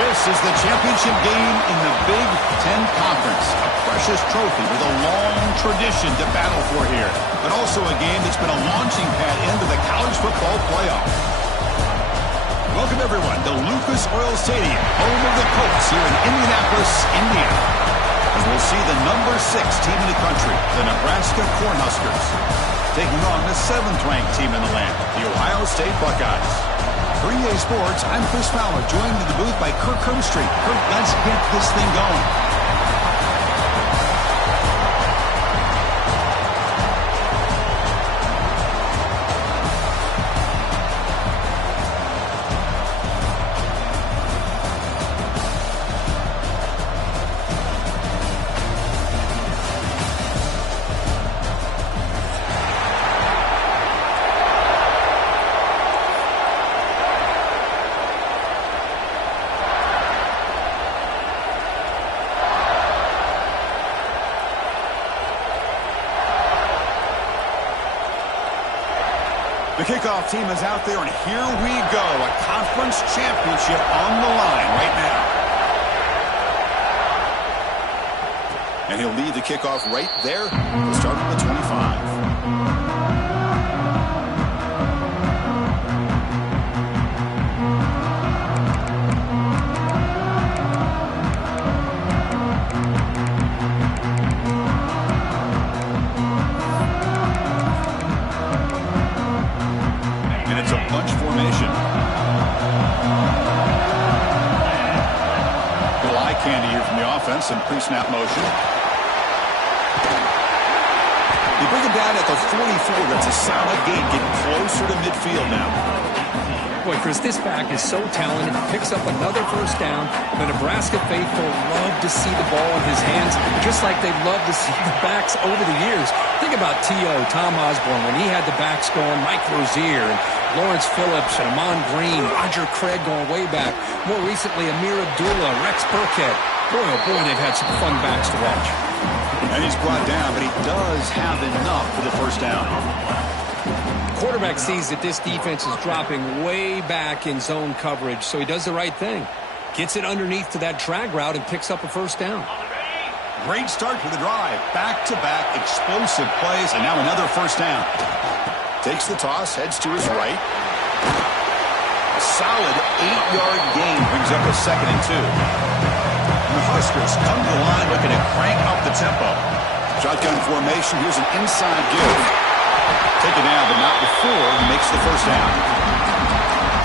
This is the championship game in the Big Ten Conference. A precious trophy with a long tradition to battle for here. But also a game that's been a launching pad into the college football playoff. Welcome, everyone, to Lucas Oil Stadium, home of the Colts here in Indianapolis, Indiana. As we'll see the number 6 team in the country, the Nebraska Cornhuskers, taking on the 7th-ranked team in the land, the Ohio State Buckeyes. For EA Sports, I'm Chris Fowler, joined in the booth by Kirk Herbstreit. Kirk, let's get this thing going. The kickoff team is out there, and here we go. A conference championship on the line right now. And he'll lead the kickoff right there. We'll start from the 25. And pre-snap motion. They bring him down at the 44. That's a solid gain, getting closer to midfield now. Boy, Chris, this back is so talented. He picks up another first down. The Nebraska faithful love to see the ball in his hands, just like they love to see the backs over the years. Think about T.O., Tom Osborne, when he had the backs going, Mike Rozier, and Lawrence Phillips, and Amon Green, Roger Craig going way back. More recently, Amir Abdullah, Rex Burkhead. Boy, oh boy, they've had some fun backs to watch. And he's brought down, but he does have enough for the first down. Quarterback sees that this defense is dropping way back in zone coverage, so he does the right thing. Gets it underneath to that drag route and picks up a first down. Great start for the drive. Back-to-back explosive plays, and now another first down. Takes the toss, heads to his right. A solid 8-yard gain brings up a 2nd and 2. The Huskers come to the line looking to crank up the tempo. Shotgun formation. Here's an inside give. Taken down, but not before he makes the first down.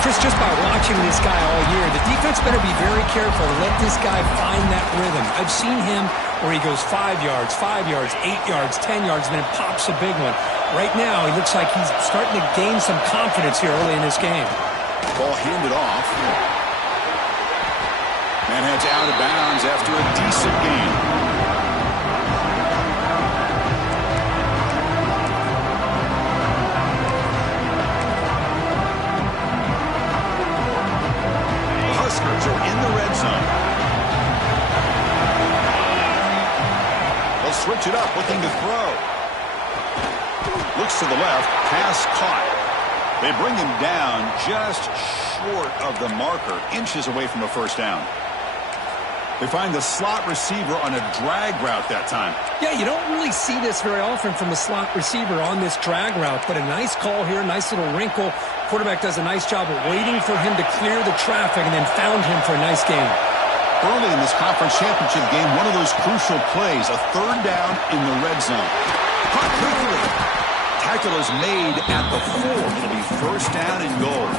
Chris, just by watching this guy all year, the defense better be very careful to let this guy find that rhythm. I've seen him where he goes 5 yards, 8 yards, 10 yards, and then pops a big one. Right now, he looks like he's starting to gain some confidence here early in this game. Ball handed off. And heads out of bounds after a decent gain. The Huskers are in the red zone. They'll switch it up, looking to throw. Looks to the left, pass caught. They bring him down just short of the marker, inches away from a first down. They find the slot receiver on a drag route that time. Yeah, you don't really see this very often from a slot receiver on this drag route, but a nice call here, nice little wrinkle. Quarterback does a nice job of waiting for him to clear the traffic and then found him for a nice gain. Early in this conference championship game, one of those crucial plays, a 3rd down in the red zone. Caught quickly. Tackle is made at the 4. It'll be first down and goal.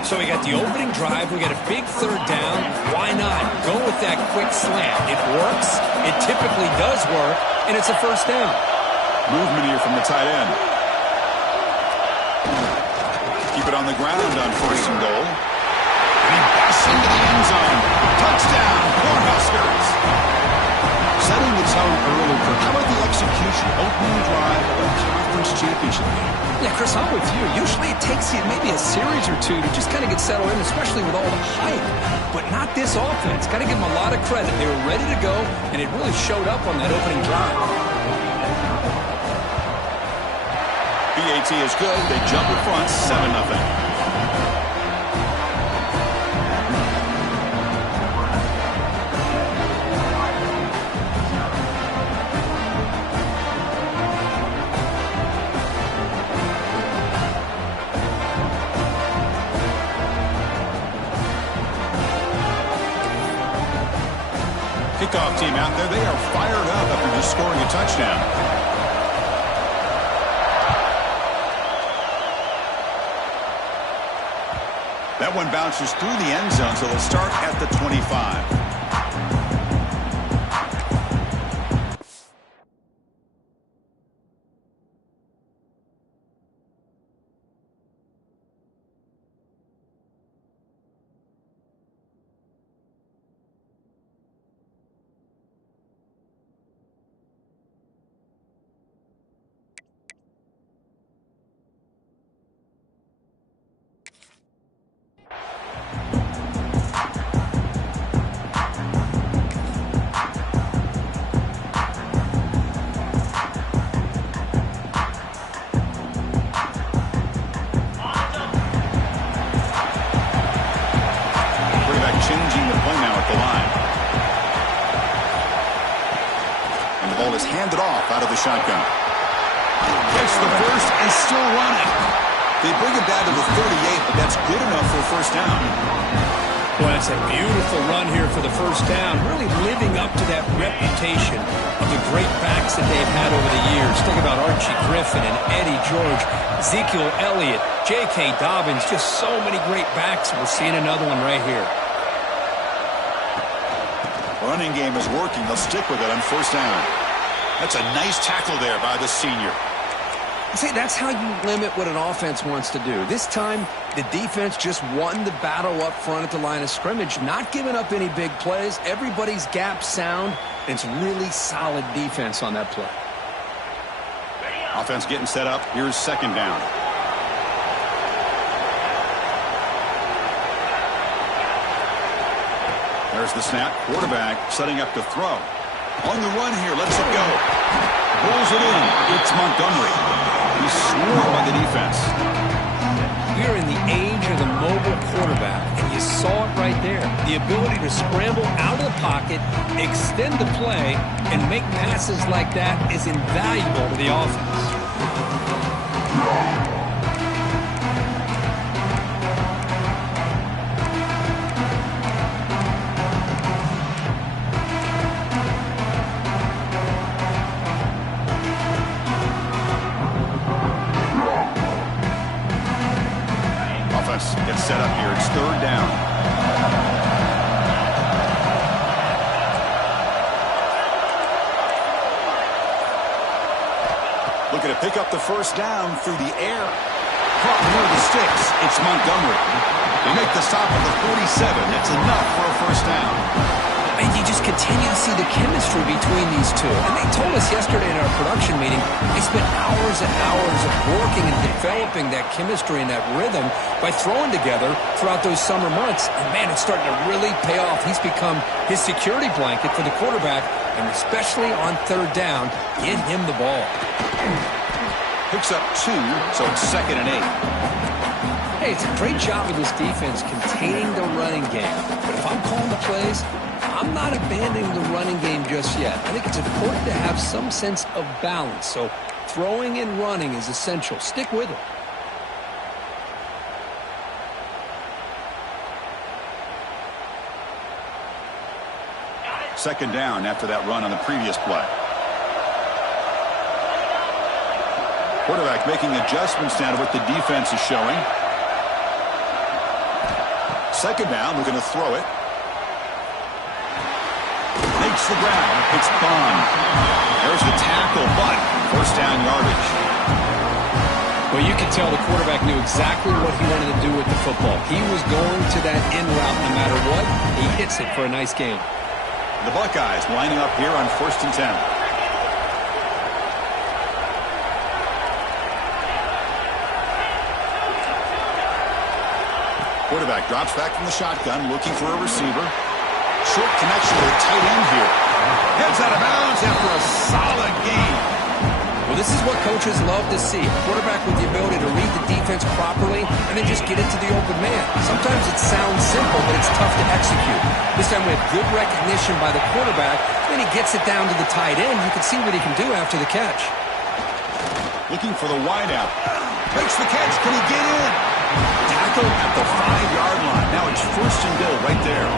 So we got the opening drive. We got a big 3rd down. Why not go with that quick slant? It works. It typically does work, and it's a first down. Movement here from the tight end. Keep it on the ground on 1st and goal. And he busts into the end zone. Touchdown, Cornhuskers. Setting the tone early. How about the execution? Opening drive of a conference championship game. Yeah, Chris, I'm with you. Usually it takes you maybe a series or two to just kind of get settled in, especially with all the hype. But not this offense. Got to give them a lot of credit. They were ready to go, and it really showed up on that opening drive. PAT is good. They jump in front, 7-0. Kickoff team out there, they are fired up after just scoring a touchdown. That one bounces through the end zone, so they'll start at the 25. Changing the play now at the line. And the ball is handed off out of the shotgun. Gets the first and still running. They bring it down to the 38, but that's good enough for a first down. Well, that's a beautiful run here for the first down, really living up to that reputation of the great backs that they've had over the years. Think about Archie Griffin and Eddie George, Ezekiel Elliott, J.K. Dobbins, just so many great backs. We're seeing another one right here. Running game is working. They'll stick with it on first down. That's a nice tackle there by the senior. See, that's how you limit what an offense wants to do. This time, the defense just won the battle up front at the line of scrimmage, not giving up any big plays. Everybody's gap sound. It's really solid defense on that play. Offense getting set up. Here's second down. There's the snap. Quarterback setting up to throw. On the run here. Lets it go. Pulls it in. It's Montgomery. He's swarmed by the defense. We're in the age of the mobile quarterback, and you saw it right there. The ability to scramble out of the pocket, extend the play, and make passes like that is invaluable to the offense. Gets set up here. It's third down. Looking to pick up the first down through the air. Caught near the sticks. It's Montgomery. They make the stop at the 47. That's enough for a first down. And you just continue to see the chemistry between these two. And they told us yesterday in our production meeting, they spent hours and hours of working and developing that chemistry and that rhythm by throwing together throughout those summer months. And, man, it's starting to really pay off. He's become his security blanket for the quarterback, and especially on third down, get him the ball. Picks up 2, so it's 2nd and 8. Hey, it's a great job of this defense containing the running game. But if I'm calling the plays, I'm not abandoning the running game just yet. I think it's important to have some sense of balance. So throwing and running is essential. Stick with it. Second down after that run on the previous play. Quarterback making adjustments down to what the defense is showing. Second down, looking to throw it. Makes the ground. It's Bond. There's the tackle, but first down yardage. Well, you can tell the quarterback knew exactly what he wanted to do with the football. He was going to that in route no matter what. He hits it for a nice gain. The Buckeyes lining up here on 1st and 10. Quarterback drops back from the shotgun, looking for a receiver. Short connection with a tight end here. Heads out of bounds after a solid game. Well, this is what coaches love to see. A quarterback with the ability to read the defense properly and then just get into the open man. Sometimes it sounds simple, but it's tough to execute. This time we have good recognition by the quarterback. Then he gets it down to the tight end. You can see what he can do after the catch. Looking for the wideout. Makes the catch. Can he get in? Tackle at the 5-yard line. Now it's 1st and goal right there.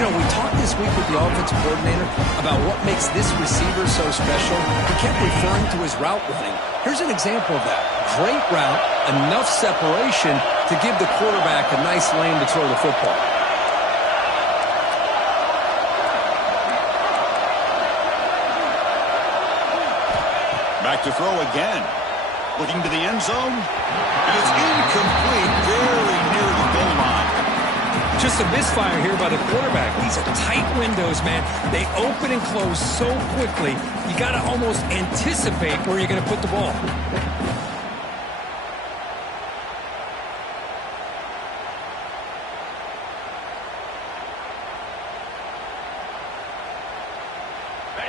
You know, we talked this week with the offensive coordinator about what makes this receiver so special. He kept referring to his route running. Here's an example of that. Great route, enough separation to give the quarterback a nice lane to throw the football. Back to throw again. Looking to the end zone. And it's incomplete, very near the goal line. Just a misfire here by the quarterback. These are tight windows, man. They open and close so quickly, you got to almost anticipate where you're going to put the ball.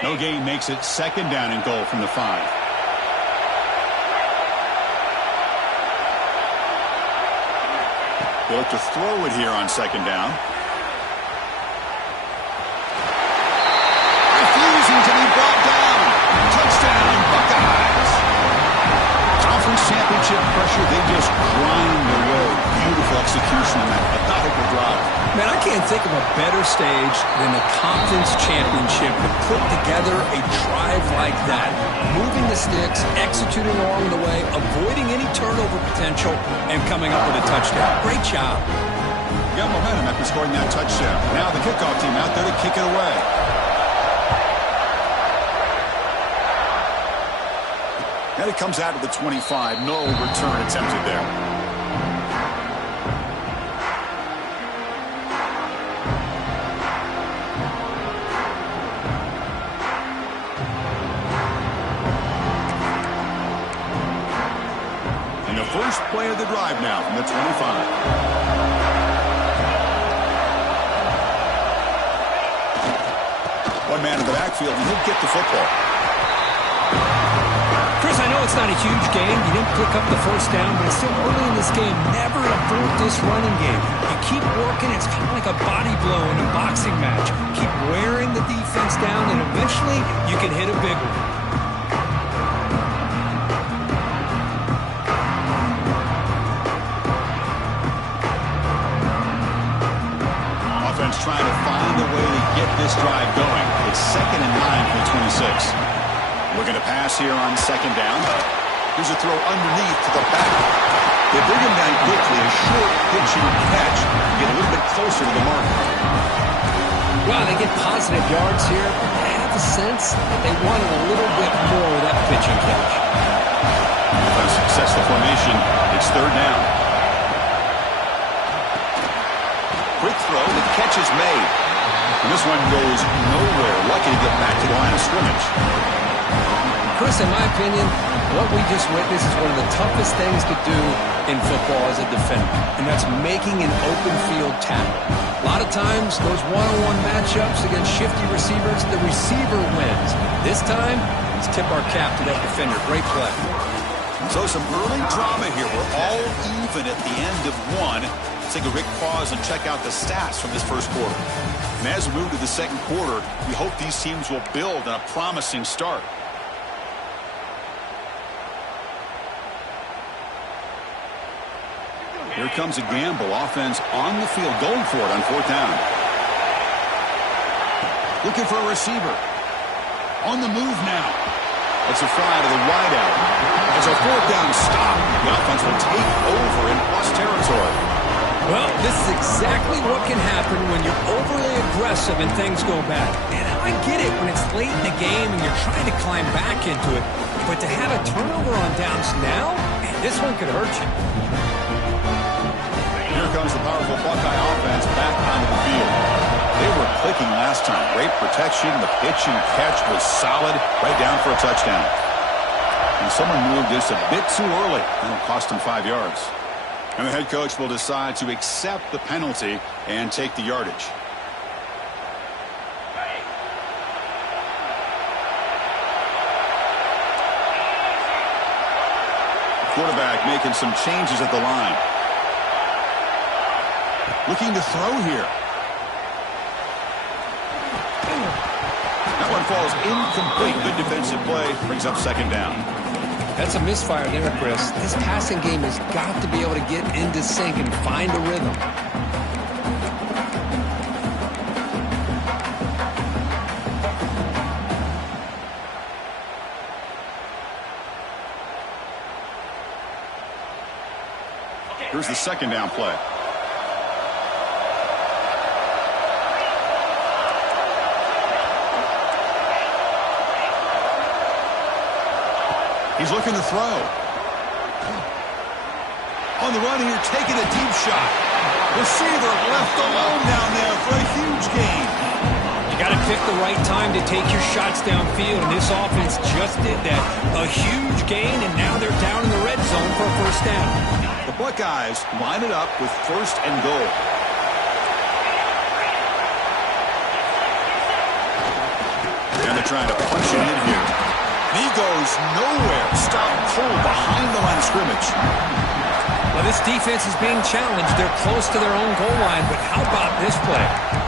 No gain makes it second down and goal from the 5. They look to throw it here on second down. Refusing to be brought down. Touchdown, Buckeyes. Conference championship pressure, they just grind away. Beautiful execution on that methodical drive. Man, I can't think of a better stage than the conference championship to put together a drive like that. Moving the sticks, executing along the way, avoiding any turnover potential, and coming up with a touchdown. Great job. You got momentum after scoring that touchdown. Now the kickoff team out there to kick it away. And it comes out of the 25. No return attempted there. First play of the drive now from the 25. One man in the backfield, and he'll get the football. Chris, I know it's not a huge game. You didn't pick up the first down, but it's still early in this game. Never abort this running game. You keep working. It's kind of like a body blow in a boxing match. Keep wearing the defense down, and eventually you can hit a big one. Trying to find a way to get this drive going. It's 2nd and 9 from the 26. Looking to pass here on second down. Here's a throw underneath to the back. They bring him down quickly. A short pitching catch. Get a little bit closer to the mark. Well, they get positive yards here. I have a sense that they wanted a little bit more of that pitching catch. With a successful formation, it's third down. Quick throw, the catch is made. And this one goes nowhere. Lucky to get back to the line of scrimmage. Chris, in my opinion, what we just witnessed is one of the toughest things to do in football as a defender, and that's making an open field tackle. A lot of times, those one-on-one matchups against shifty receivers, the receiver wins. This time, let's tip our cap to that defender. Great play. So some early drama here. We're all even at the end of one. Take a quick pause and check out the stats from this first quarter. And as we move to the second quarter, we hope these teams will build on a promising start. Here comes a gamble. Offense on the field, going for it on fourth down. Looking for a receiver. On the move now. It's a fly to the wideout. It's a fourth down stop. The offense will take over in plus territory. Well, this is exactly what can happen when you're overly aggressive and things go bad. And I get it when it's late in the game and you're trying to climb back into it. But to have a turnover on downs now, man, this one could hurt you. Here comes the powerful Buckeye offense back onto the field. They were clicking last time. Great protection. The pitch and catch was solid. Right down for a touchdown. And someone moved this a bit too early. That'll cost them 5 yards. And the head coach will decide to accept the penalty and take the yardage. Quarterback making some changes at the line. Looking to throw here. That one falls incomplete. Good defensive play. Brings up second down. That's a misfire there, Chris. This passing game has got to be able to get into sync and find a rhythm. the second down play. He's looking to throw. On the run here, taking a deep shot. Receiver left alone down there for a huge gain. You got to pick the right time to take your shots downfield, and this offense just did that. A huge gain, and now they're down in the red zone for a first down. The Buckeyes line it up with first and goal. And they're trying to punch it in here. And he goes nowhere. Stop pull behind the line of scrimmage. Well, this defense is being challenged. They're close to their own goal line, but how about this play?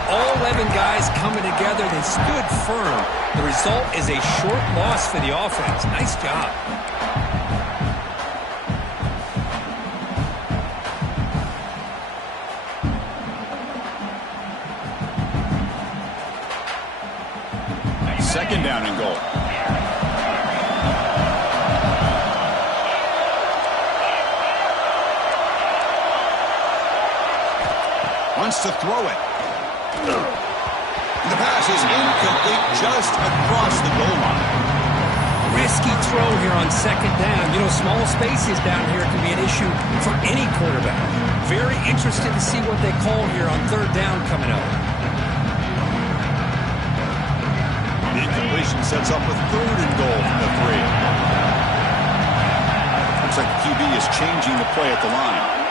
All 11 guys coming together. They stood firm. The result is a short loss for the offense. Nice job. Second down and goal. Wants to throw it. The pass is incomplete, just across the goal line. Risky throw here on second down. You know, small spaces down here can be an issue for any quarterback. Very interested to see what they call here on third down coming up. The incompletion sets up a third and goal from the 3. Looks like the QB is changing the play at the line.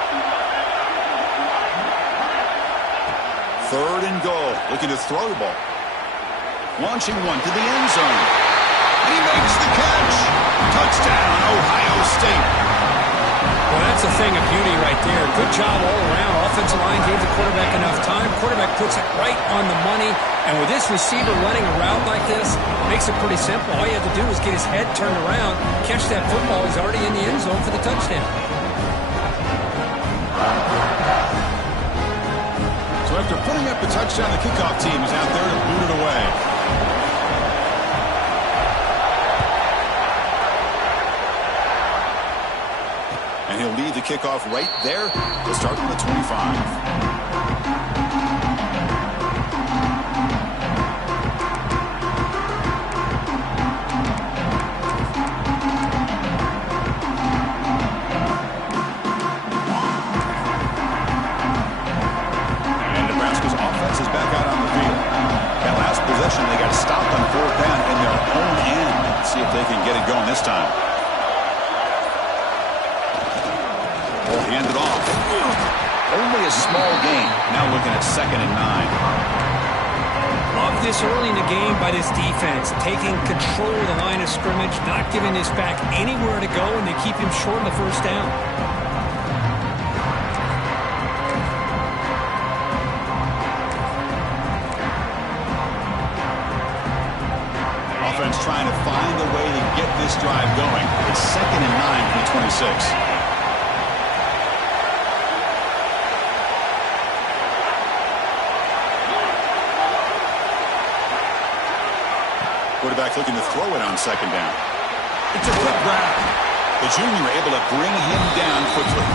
Third and goal, looking to throw the ball. Launching one to the end zone. He makes the catch. Touchdown, Ohio State. Well, that's a thing of beauty right there. Good job all around. Offensive line gave the quarterback enough time. Quarterback puts it right on the money. And with this receiver running a route like this, it makes it pretty simple. All you have to do is get his head turned around, catch that football. He's already in the end zone for the touchdown. So after putting up the touchdown, the kickoff team is out there to boot it away. And he'll lead the kickoff right there to start from the 25. They got stopped on fourth down in their own end. Let's see if they can get it going this time. Ball handed off. Only a small gain. Now looking at 2nd and 9. Love this early in the game by this defense. Taking control of the line of scrimmage, not giving this back anywhere to go, and they keep him short of the first down. Trying to find a way to get this drive going. It's 2nd and 9 from the 26. Quarterback looking to throw it on 2nd down. It's a quick grab. The junior able to bring him down quickly.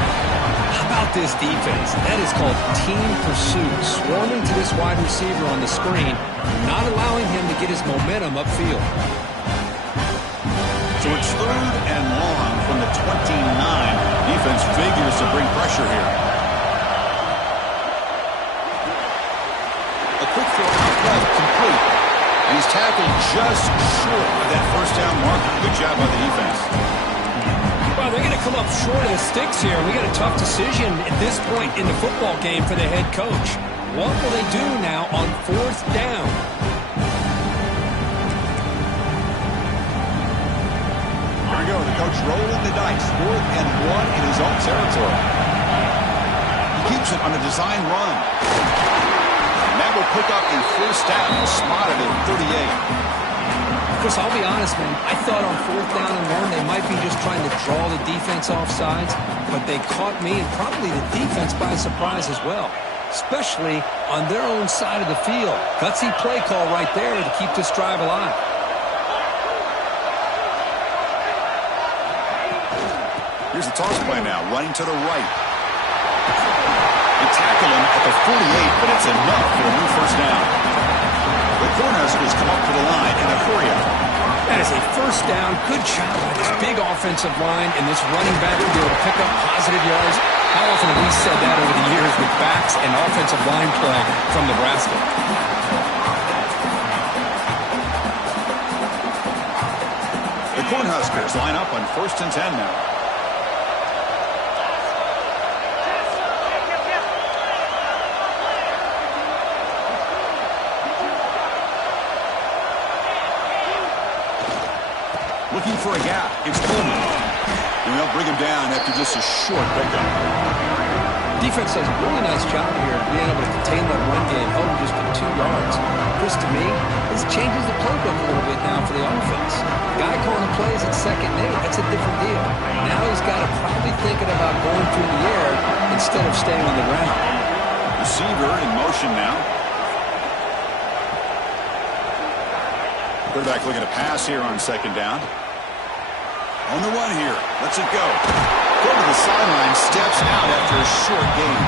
How about this defense? That is called team pursuit. Swarming to this wide receiver on the screen, not allowing him to get his momentum upfield. So it's 3rd and long from the 29. Defense figures to bring pressure here. A quick throw out left, complete. And he's tackled just short of that first down marker. Good job by the defense. Well, they're going to come up short of the sticks here. We got a tough decision at this point in the football game for the head coach. What will they do now on 4th down? Here we go. The coach rolling the dice. 4th and 1 in his own territory. He keeps it on a design run. And that will pick up a first down. Spotted at 38. Chris, I'll be honest, man. I thought on 4th down and 1 they might be just trying to draw the defense off sides, but they caught me and probably the defense by surprise as well, especially on their own side of the field. Gutsy play call right there to keep this drive alive. Here's the toss play now, running to the right. They tackle him at the 48, but it's enough for a new first down. The Cornhuskers come up to the line in a hurry up. That is a first down. Good job by this big offensive line and this running back to be able to pick up positive yards. How often have we said that over the years with backs and offensive line play from Nebraska? The Cornhuskers line up on 1st and 10 now. Looking for a gap. It's Coleman. And they'll bring him down after just a short pickup. Defense does a really nice job here being able to contain that run game, held just for 2 yards. Chris, to me, this changes the playbook a little bit now for the offense. Guy calling the plays at 2nd and 8, that's a different deal. Now he's got to probably thinking about going through the air instead of staying on the ground. Receiver in motion now. Quarterback looking to pass here on 2nd down. On the run here. Lets it go. Go to the sideline. Steps out after a short gain.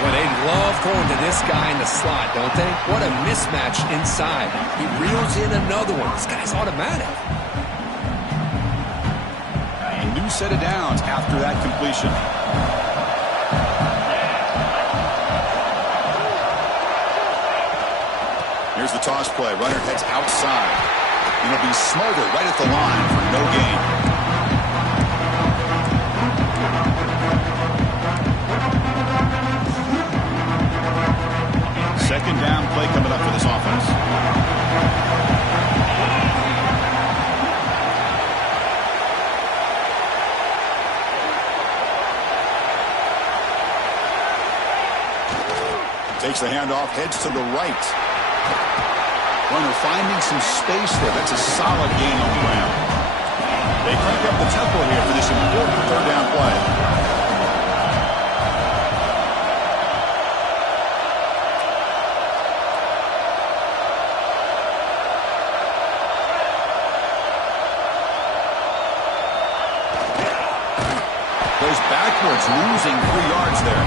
Well, they love going to this guy in the slot, don't they? What a mismatch inside. He reels in another one. This guy's automatic. A new set of downs after that completion. Here's the toss play. Runner heads outside. And it'll be Smolder right at the line for no gain. Second down play coming up for this offense. Takes the handoff, heads to the right. Runner finding some space there. That's a solid gain on the ground. They crank up the tempo here for this important 3rd down play. Goes backwards, losing 3 yards there.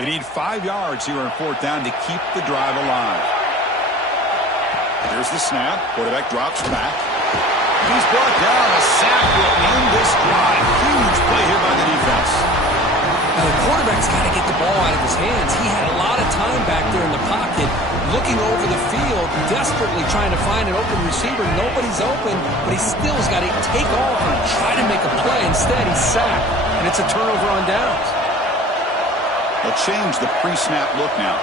They need 5 yards here on 4th down to keep the drive alive. Here's the snap. Quarterback drops back. He's brought down. A sack will end this drive. Huge play here by the defense. Now the quarterback's got to get the ball out of his hands. He had a lot of time back there in the pocket, looking over the field, desperately trying to find an open receiver. Nobody's open, but he still has got to take off and try to make a play. Instead, he's sacked, and it's a turnover on downs. They'll change the pre-snap look now.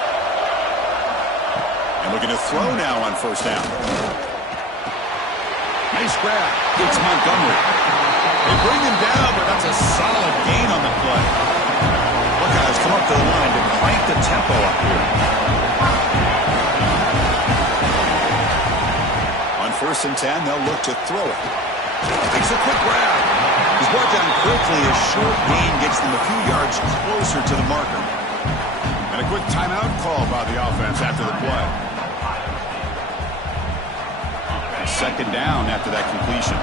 And looking to throw now on 1st down. Nice grab. It's Montgomery. They bring him down, but that's a solid gain on the play. Buckeyes come up to the line to crank the tempo up here. On 1st and 10, they'll look to throw it. Takes a quick grab. He's brought down quickly. A short gain gets them a few yards closer to the marker. And a quick timeout call by the offense after the play. 2nd down after that completion.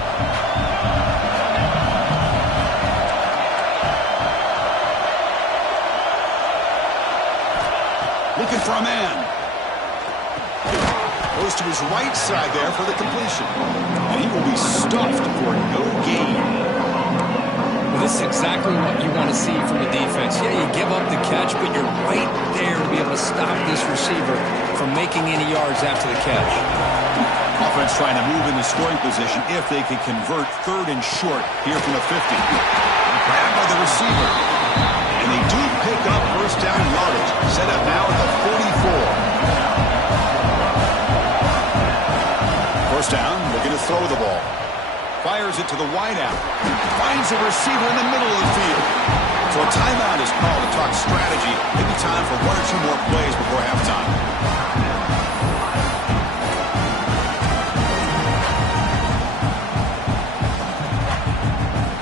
Looking for a man. Goes to his right side there for the completion. And he will be stuffed for no gain. Well, this is exactly what you want to see from the defense. Yeah, you give up the catch, but you're right there to be able to stop this receiver from making any yards after the catch. Offense trying to move in the scoring position if they can convert 3rd and short here from the 50. Grabbed by the receiver. And they do pick up 1st down yardage. Set up now at the 44. 1st down, looking to throw the ball. Fires it to the wideout. Finds a receiver in the middle of the field. So a timeout is called to talk strategy. Maybe time for one or two more plays before halftime.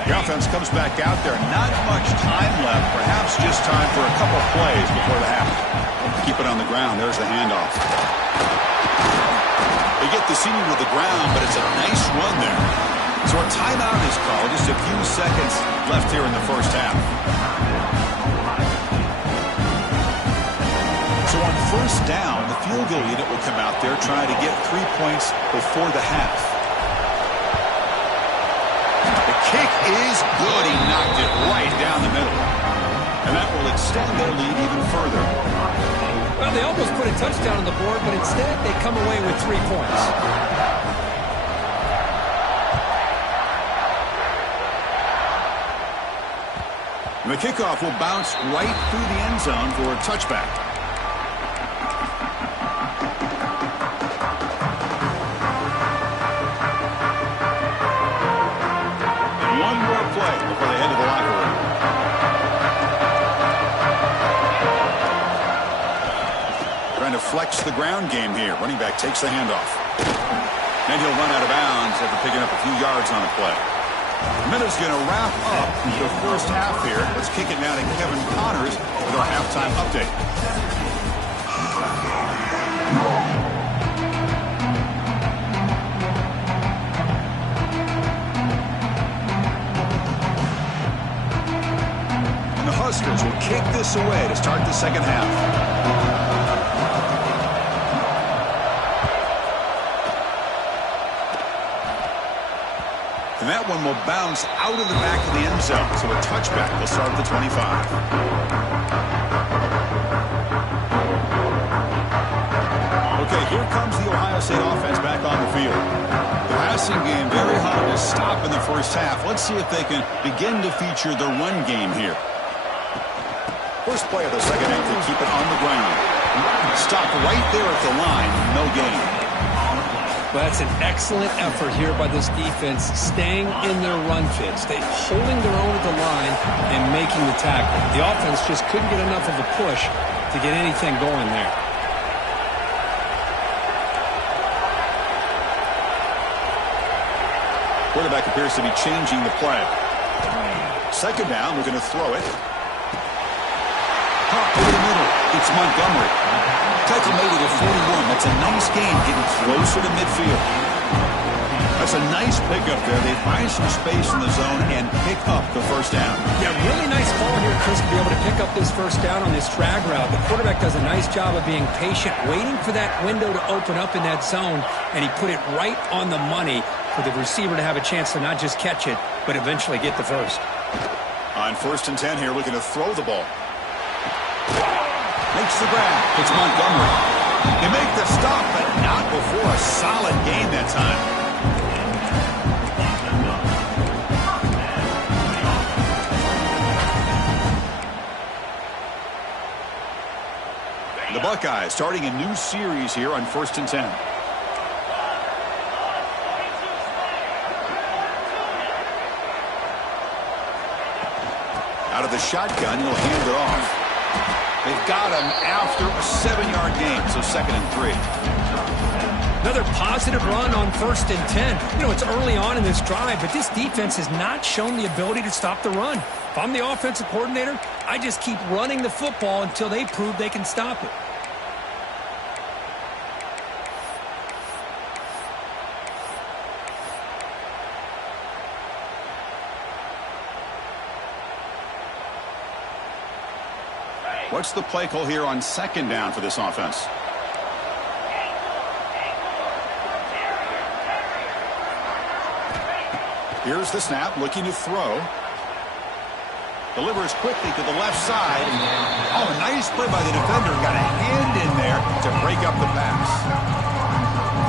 The offense comes back out there. Not much time left. Perhaps just time for a couple plays before the half. Keep it on the ground. There's the handoff. They get the senior to the ground, but it's a nice run there. So a timeout is called. Just a few seconds left here in the first half. So on first down, the field goal unit will come out there trying to get 3 points before the half. The kick is good. He knocked it right down the middle. And that will extend their lead even further. Well, they almost put a touchdown on the board, but instead they come away with 3 points. And the kickoff will bounce right through the end zone for a touchback. One more play before they head to the locker room. Trying to flex the ground game here. Running back takes the handoff. And he'll run out of bounds after picking up a few yards on the play. Minutes going to wrap up the first half here. Let's kick it now to Kevin Connors with our halftime update. And the Huskers will kick this away to start the second half. And that one will bounce out of the back of the end zone. So a touchback will start at the 25. Okay, here comes the Ohio State offense back on the field. The passing game very hard to stop in the first half. Let's see if they can begin to feature the run game here. First play of the second half to keep it on the ground. Stop right there at the line. No gain. Well, that's an excellent effort here by this defense, staying in their run fits. They holding their own at the line and making the tackle. The offense just couldn't get enough of a push to get anything going there. Quarterback appears to be changing the play. Second down, we're going to throw it. Pop over the middle. It's Montgomery. Tackle made it at 41. That's a nice gain, getting closer to midfield. That's a nice pickup there. They find some space in the zone and pick up the first down. Yeah, really nice call here, Chris, to be able to pick up this first down on this drag route. The quarterback does a nice job of being patient, waiting for that window to open up in that zone, and he put it right on the money for the receiver to have a chance to not just catch it, but eventually get the first. On 1st and 10 here, looking to throw the ball. Makes the grab. It's Montgomery. They make the stop, but not before a solid gain that time. The Buckeyes starting a new series here on 1st and 10. Out of the shotgun, he'll hand it off. They've got him after a 7-yard gain, so 2nd and 3. Another positive run on 1st and 10. You know, it's early on in this drive, but this defense has not shown the ability to stop the run. If I'm the offensive coordinator, I just keep running the football until they prove they can stop it. What's the play call here on 2nd down for this offense? Here's the snap, looking to throw. Delivers quickly to the left side. Oh, a nice play by the defender. Got a hand in there to break up the pass.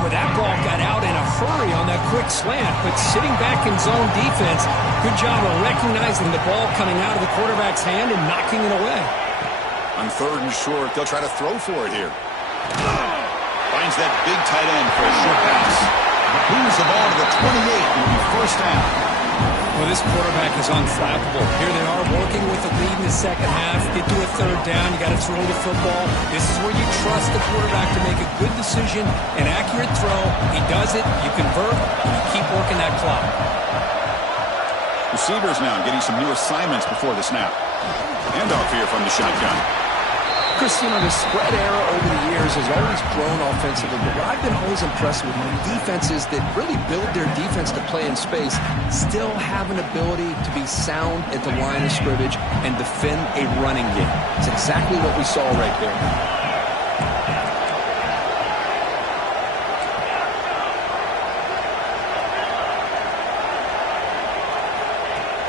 Well, that ball got out in a hurry on that quick slant, but sitting back in zone defense, good job of recognizing the ball coming out of the quarterback's hand and knocking it away. On 3rd and short, they'll try to throw for it here. Finds that big tight end for a short pass. Moves the ball to the 28. It'll be 1st down. Well, this quarterback is unflappable. Here they are working with the lead in the second half. Get to a third down. You got to throw the football. This is where you trust the quarterback to make a good decision, an accurate throw. He does it. You convert. And you keep working that clock. Receivers now getting some new assignments before the snap. Handoff here from the shotgun. Chris, the spread era over the years has always grown offensively, but what I've been always impressed with defenses that really build their defense to play in space still have an ability to be sound at the line of scrimmage and defend a running game. It's exactly what we saw right there.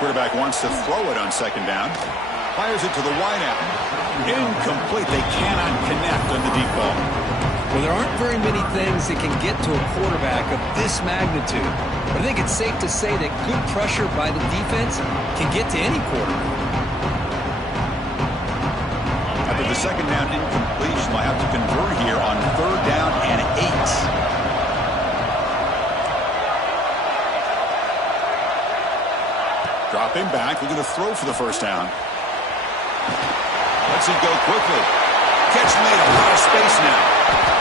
Quarterback wants to throw it on second down. Fires it to the wideout. Incomplete. They cannot connect on the deep ball. Well, there aren't very many things that can get to a quarterback of this magnitude. But I think it's safe to say that good pressure by the defense can get to any quarterback. After the second down incompletion, they'll have to convert here on third down and 8. Drop him back. We're going to throw for the first down. Lets it go quickly. Catch made, a lot of space now.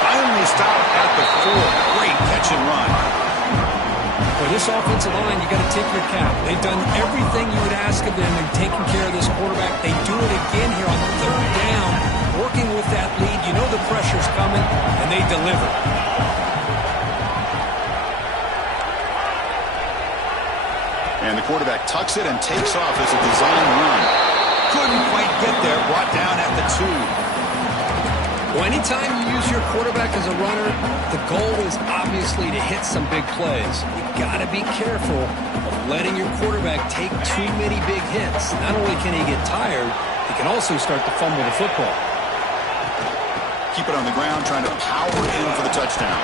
Finally stopped at the 4. Great catch and run. For this offensive line, you got to tip your cap. They've done everything you would ask of them in taking care of this quarterback. They do it again here on third down, working with that lead. You know the pressure's coming, and they deliver. And the quarterback tucks it and takes off as a design run. Couldn't quite get there, brought down at the 2. Well, anytime you use your quarterback as a runner, the goal is obviously to hit some big plays. You've got to be careful of letting your quarterback take too many big hits. Not only can he get tired, he can also start to fumble the football. Keep it on the ground, trying to power in for the touchdown.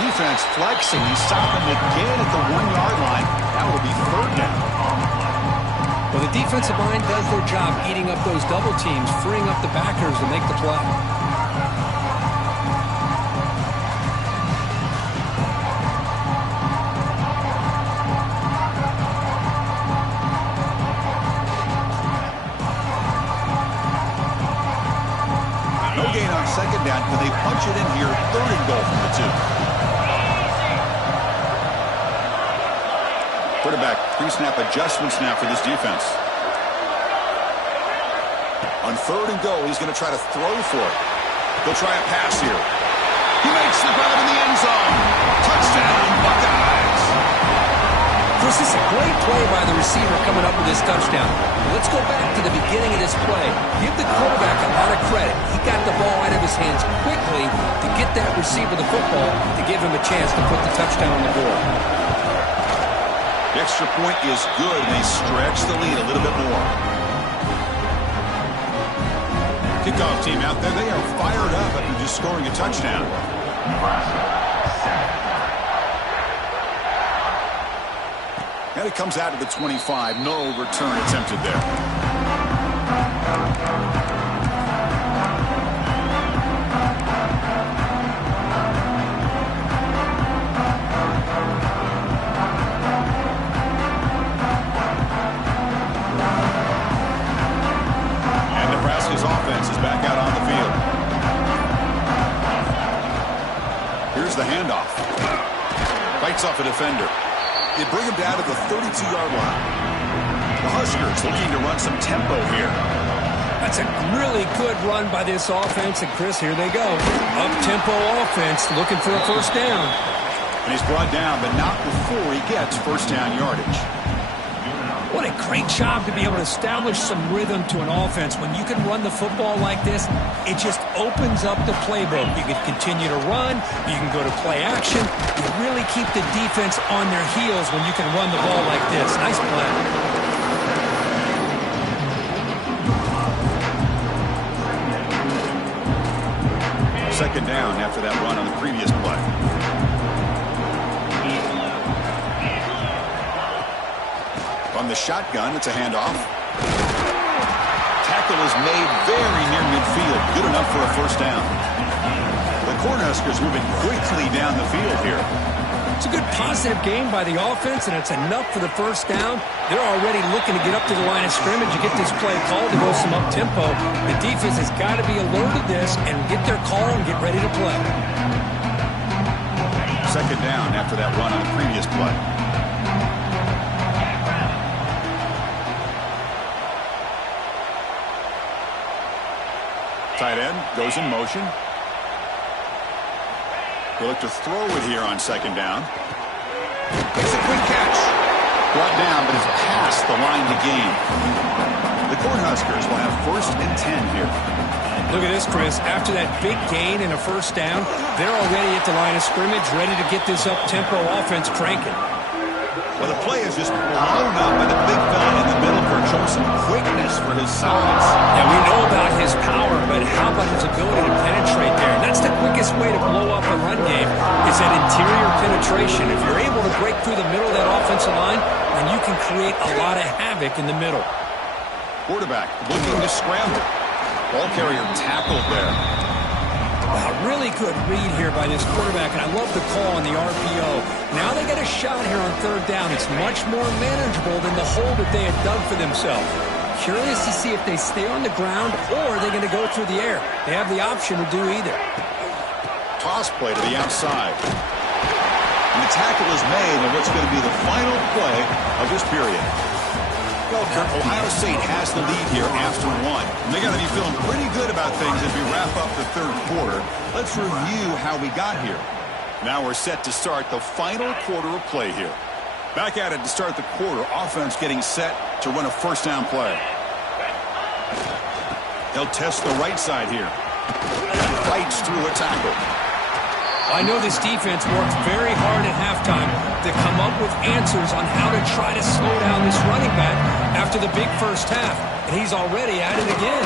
Defense flexing. He's stopping again at the 1-yard line. Now it'll be third down. Well, the defensive line does their job eating up those double teams, freeing up the backers to make the play. No gain on second down. Can they punch it in here? Third and goal from the 2. Quarterback pre-snap adjustments now for this defense. On third and goal, he's going to try to throw for it. He'll try a pass here. He makes the grab in the end zone. Touchdown, Buckeyes. Chris, this is a great play by the receiver coming up with this touchdown. Let's go back to the beginning of this play. Give the quarterback a lot of credit. He got the ball out of his hands quickly to get that receiver the football to give him a chance to put the touchdown on the board. The extra point is good, and they stretch the lead a little bit more. Kickoff team out there. They are fired up after just scoring a touchdown. And it comes out to the 25. No return attempted there. Offense is back out on the field. Here's the handoff. Fights off a defender. They bring him down to the 32-yard line. The Huskers looking to run some tempo here. That's a really good run by this offense. And, Chris, here they go. Up-tempo offense looking for a first down. And he's brought down, but not before he gets first down yardage. What a great job to be able to establish some rhythm to an offense. When you can run the football like this, it just opens up the playbook. You can continue to run. You can go to play action. You really keep the defense on their heels when you can run the ball like this. Nice play. Second down after that run on the previous play. On the shotgun, it's a handoff. Tackle is made very near midfield. Good enough for a first down. The Cornhuskers moving quickly down the field here. It's a good positive game by the offense, and it's enough for the first down. They're already looking to get up to the line of scrimmage and get this play called to go some up-tempo. The defense has got to be alert of this and get their call and get ready to play. Second down after that run on the previous play. Tight end goes in motion. He'll look to throw it here on second down. It's a quick catch. Brought down, but it's past the line to gain. The Cornhuskers will have 1st and 10 here. Look at this, Chris. After that big gain and a first down, they're already at the line of scrimmage, ready to get this up-tempo offense cranking. Well, the play is just blown up by the big fella in the middle, Kirk, showing some quickness for his size. Yeah, we know about his power, but how about his ability to penetrate there? And that's the quickest way to blow up a run game, is that interior penetration. If you're able to break through the middle of that offensive line, then you can create a lot of havoc in the middle. Quarterback looking to scramble. Ball carrier tackled there. Wow, really good read here by this quarterback, and I love the call on the RPO. Now they got a shot here on third down. It's much more manageable than the hole that they had dug for themselves. Curious to see if they stay on the ground or they're going to go through the air. They have the option to do either. Toss play to the outside. And the tackle is made on what's going to be the final play of this period. Well, Kirk, Ohio State has the lead here after 1. And they got to be feeling pretty good about things as we wrap up the third quarter. Let's review how we got here. Now we're set to start the final quarter of play here. Back at it to start the quarter. Offense getting set to run a first down play. They'll test the right side here. Fights through a tackle. I know this defense worked very hard at halftime to come up with answers on how to try to slow down this running back after the big first half. And he's already at it again.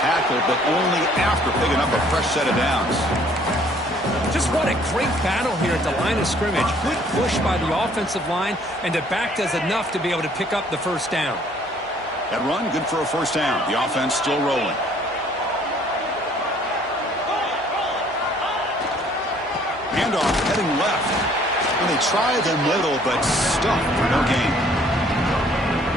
Tackled, but only after picking up a fresh set of downs. Just what a great battle here at the line of scrimmage. Good push by the offensive line, and the back does enough to be able to pick up the first down. That run, good for a first down. The offense still rolling. Handoff heading left. And they try the middle, but stuffed for no gain.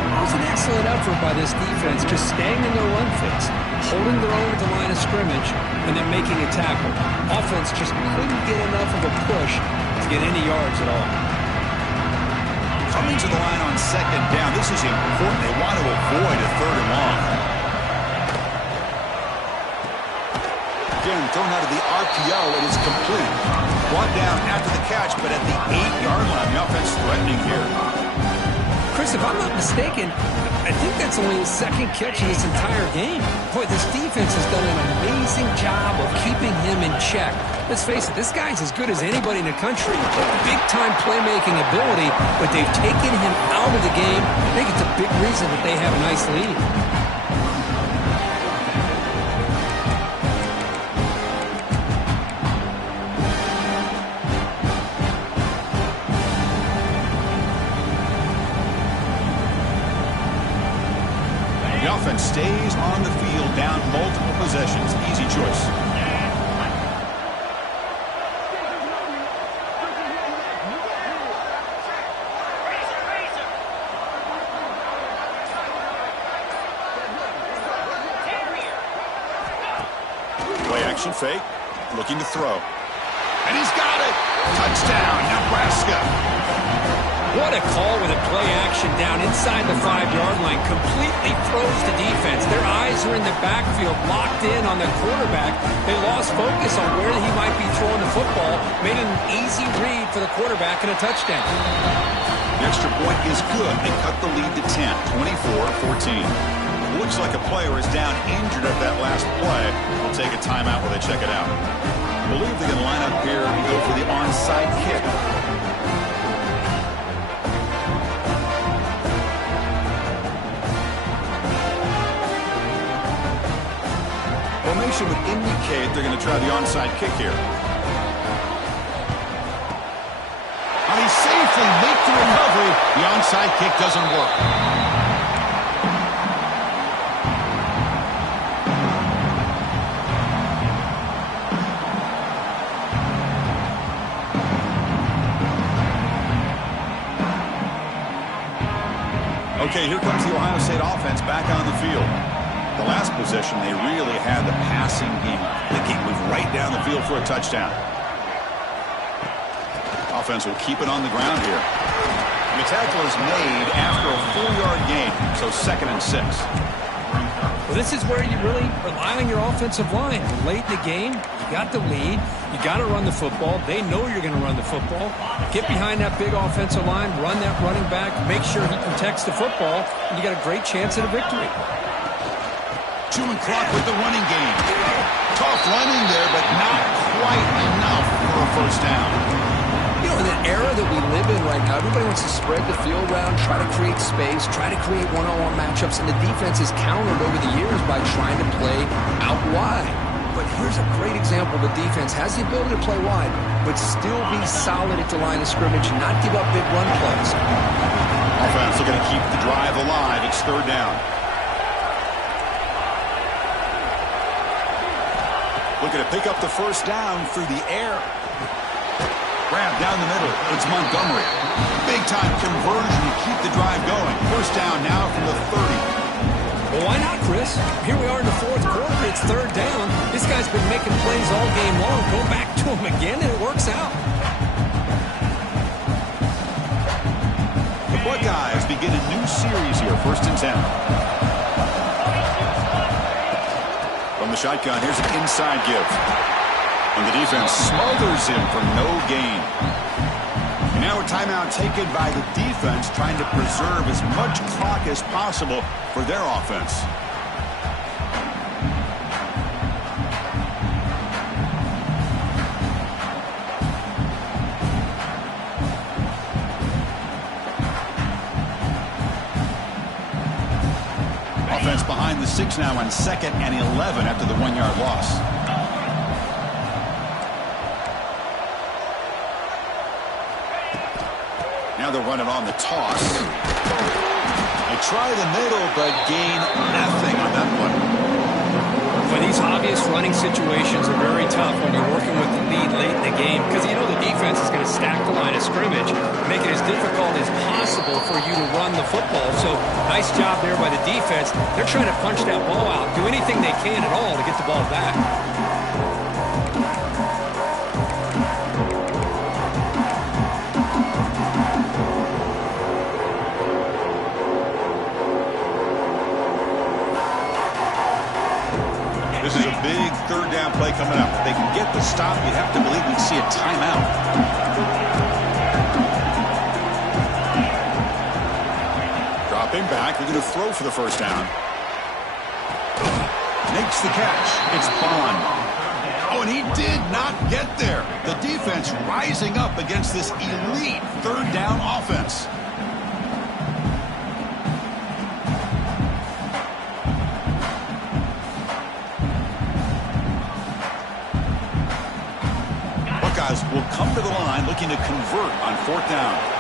It was an excellent effort by this defense, just staying in their run fix, holding their own at the line of scrimmage, and then making a tackle. Offense just couldn't get enough of a push to get any yards at all. Coming to the line on second down, this is important. They want to avoid a third and long. Again, thrown out of the RPO, it is complete. Brought down after the catch, but at the 8-yard line, the offense threatening here. Chris, if I'm not mistaken, I think that's only his second catch in this entire game. Boy, this defense has done an amazing job of keeping him in check. Let's face it, this guy's as good as anybody in the country. Big-time playmaking ability, but they've taken him out of the game. I think it's a big reason that they have a nice lead. The offense stays on the field, down multiple possessions. Easy choice. Play action fake, looking to throw. And he's got it! Touchdown, Nebraska! What a call with a play action down inside the 5-yard line. Completely froze the defense. Their eyes are in the backfield, locked in on the quarterback. They lost focus on where he might be throwing the football. Made an easy read for the quarterback and a touchdown. The extra point is good. They cut the lead to 10, 24-14. Looks like a player is down injured at that last play. We'll take a timeout while they check it out. I believe they're going to line up here and go for the onside kick. Formation would indicate they're going to try the onside kick here. And he safely makes the recovery. The onside kick doesn't work. Okay, here comes the Ohio State offense back on the field. The last possession, they really had the passing game clicking, move right down the field for a touchdown. Offense will keep it on the ground here. The tackle is made after a 4-yard gain, so 2nd and 6. Well, this is where you really rely on your offensive line. Late in the game, you got the lead. You got to run the football. They know you're going to run the football. Get behind that big offensive line, run that running back, make sure he protects the football, and you got a great chance at a victory. Chewing clock with the running game. Tough running there, but not quite enough for a first down. You know, in the era that we live in right now, everybody wants to spread the field around, try to create space, try to create one-on-one matchups, and the defense is countered over the years by trying to play out wide. But here's a great example. The defense has the ability to play wide, but still be solid at the line of scrimmage and not give up big run plays. Offense looking to keep the drive alive. It's 3rd down. Looking to pick up the first down through the air. Grab down the middle. It's Montgomery. Big-time conversion to keep the drive going. First down now from the 30. Well, why not, Chris? Here we are in the 4th quarter. It's 3rd down. This guy's been making plays all game long. Go back to him again, and it works out. The Buckeyes begin a new series here. 1st and 10. From the shotgun, here's an inside give. And the defense smothers him for no gain. And now a timeout taken by the defense, trying to preserve as much clock as possible for their offense. Offense behind the 6 now on 2nd and 11 after the 1-yard loss. Now they're running on the toss. They try the middle, but gain nothing on that one. Well, these obvious running situations are very tough when you're working with the lead late in the game because you know the defense is going to stack the line of scrimmage, make it as difficult as possible for you to run the football. So nice job there by the defense. They're trying to punch that ball out, do anything they can at all to get the ball back. This is a big 3rd down play coming up. If they can get the stop, you have to believe we'd see a timeout. Dropping back. They're going to throw for the first down. Makes the catch. It's Bond. Oh, and he did not get there. The defense rising up against this elite 3rd down offense. Will come to the line looking to convert on 4th down.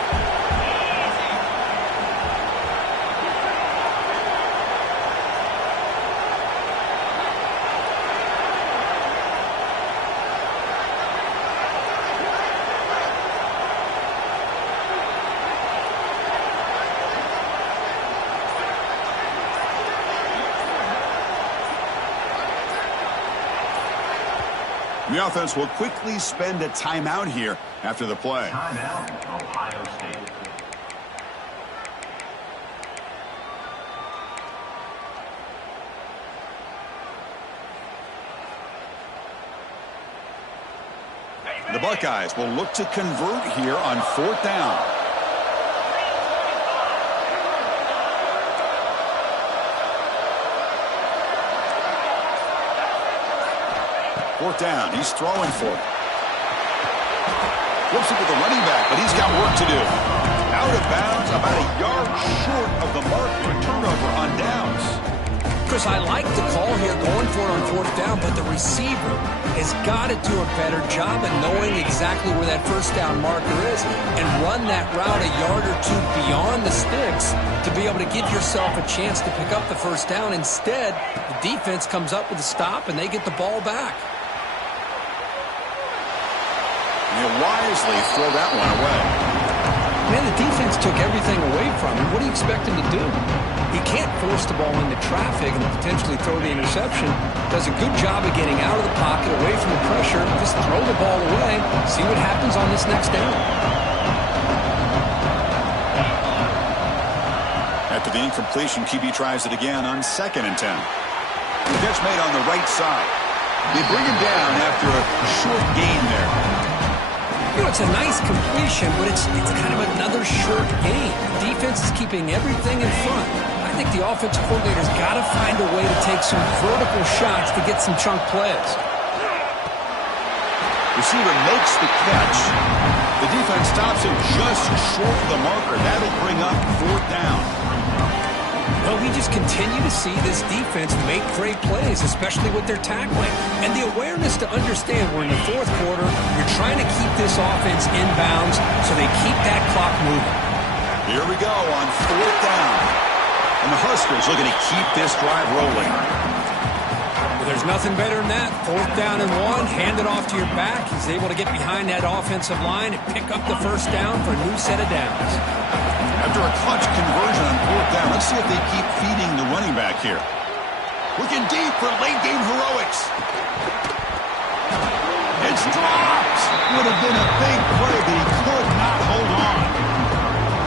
The offense will quickly spend a timeout here after the play. Timeout, Ohio State. The Buckeyes will look to convert here on 4th down. Fourth down. He's throwing for it. Flips it to the running back, but he's got work to do. Out of bounds, about a yard short of the mark for a turnover on downs. Chris, I like the call here going for it on 4th down, but the receiver has got to do a better job of knowing exactly where that first down marker is and run that route a yard or two beyond the sticks to be able to give yourself a chance to pick up the first down. Instead, the defense comes up with a stop and they get the ball back. And he'll wisely throw that one away. Man, the defense took everything away from him. What do you expect him to do? He can't force the ball into traffic and potentially throw the interception. Does a good job of getting out of the pocket, away from the pressure. Just throw the ball away. See what happens on this next down. After the incompletion, QB tries it again on 2nd and 10. The catch made on the right side. They bring him down after a short gain there. You know, it's a nice completion, but it's kind of another short gain. The defense is keeping everything in front. I think the offensive coordinator's got to find a way to take some vertical shots to get some chunk plays. Receiver makes the catch. The defense stops him just short of the marker. That'll bring up 4th down. Well, we just continue to see this defense make great plays, especially with their tackling. And the awareness to understand we're in the 4th quarter, you're trying to keep this offense in bounds so they keep that clock moving. Here we go on 4th down. And the Huskers looking to keep this drive rolling. Well, there's nothing better than that. 4th down and 1, hand it off to your back. He's able to get behind that offensive line and pick up the 1st down for a new set of downs. After a clutch conversion on 4th down, let's see if they keep feeding the running back here. Looking deep for late-game heroics. It's dropped. Would have been a big play, but he could not hold on.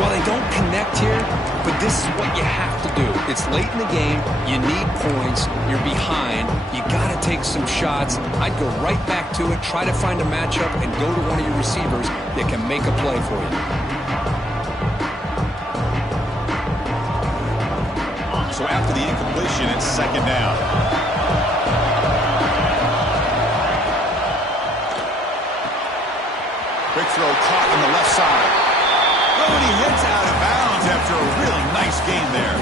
Well, they don't connect here, but this is what you have to do. It's late in the game. You need points. You're behind. You got to take some shots. I'd go right back to it, try to find a matchup, and go to one of your receivers that can make a play for you. So after the incompletion, it's 2nd down. Quick throw caught on the left side. Oh, and he hits out of bounds after a really nice gain there.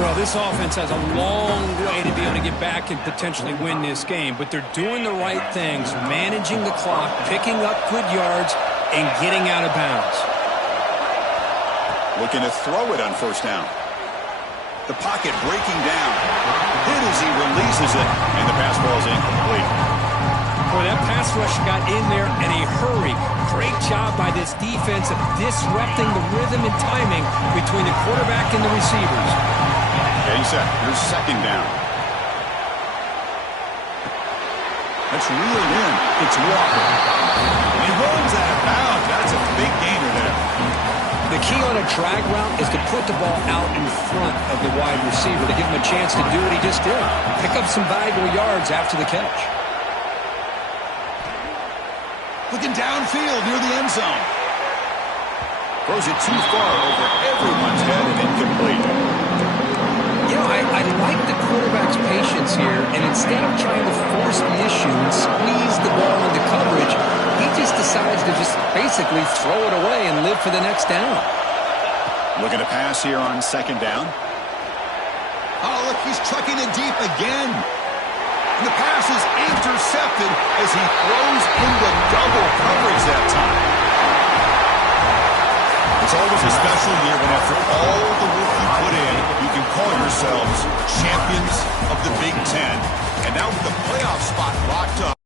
Well, this offense has a long way to be able to get back and potentially win this game, but they're doing the right things, managing the clock, picking up good yards, and getting out of bounds. Looking to throw it on 1st down. The pocket breaking down. Hit as he releases it, and the pass ball is incomplete. Boy, that pass rush got in there in a hurry. Great job by this defense of disrupting the rhythm and timing between the quarterback and the receivers. Getting set. Here's 2nd down. That's reeled in. It's Walker. He runs out of bounds. That's a big gainer there. The key on a drag route is to put the ball out in front of the wide receiver to give him a chance to do what he just did. Pick up some valuable yards after the catch. Looking downfield near the end zone. Throws it too far over everyone's head and incomplete. You know, I like the quarterback's patience here, and instead of trying to force the issue and squeeze the ball into coverage, he just decides to just basically throw it away and live for the next down. Looking to pass here on 2nd down. Oh, look, he's trucking it deep again. And the pass is intercepted as he throws into double coverage that time. It's always a special year when after all the work you put in, you can call yourselves champions of the Big Ten. And now with the playoff spot locked up.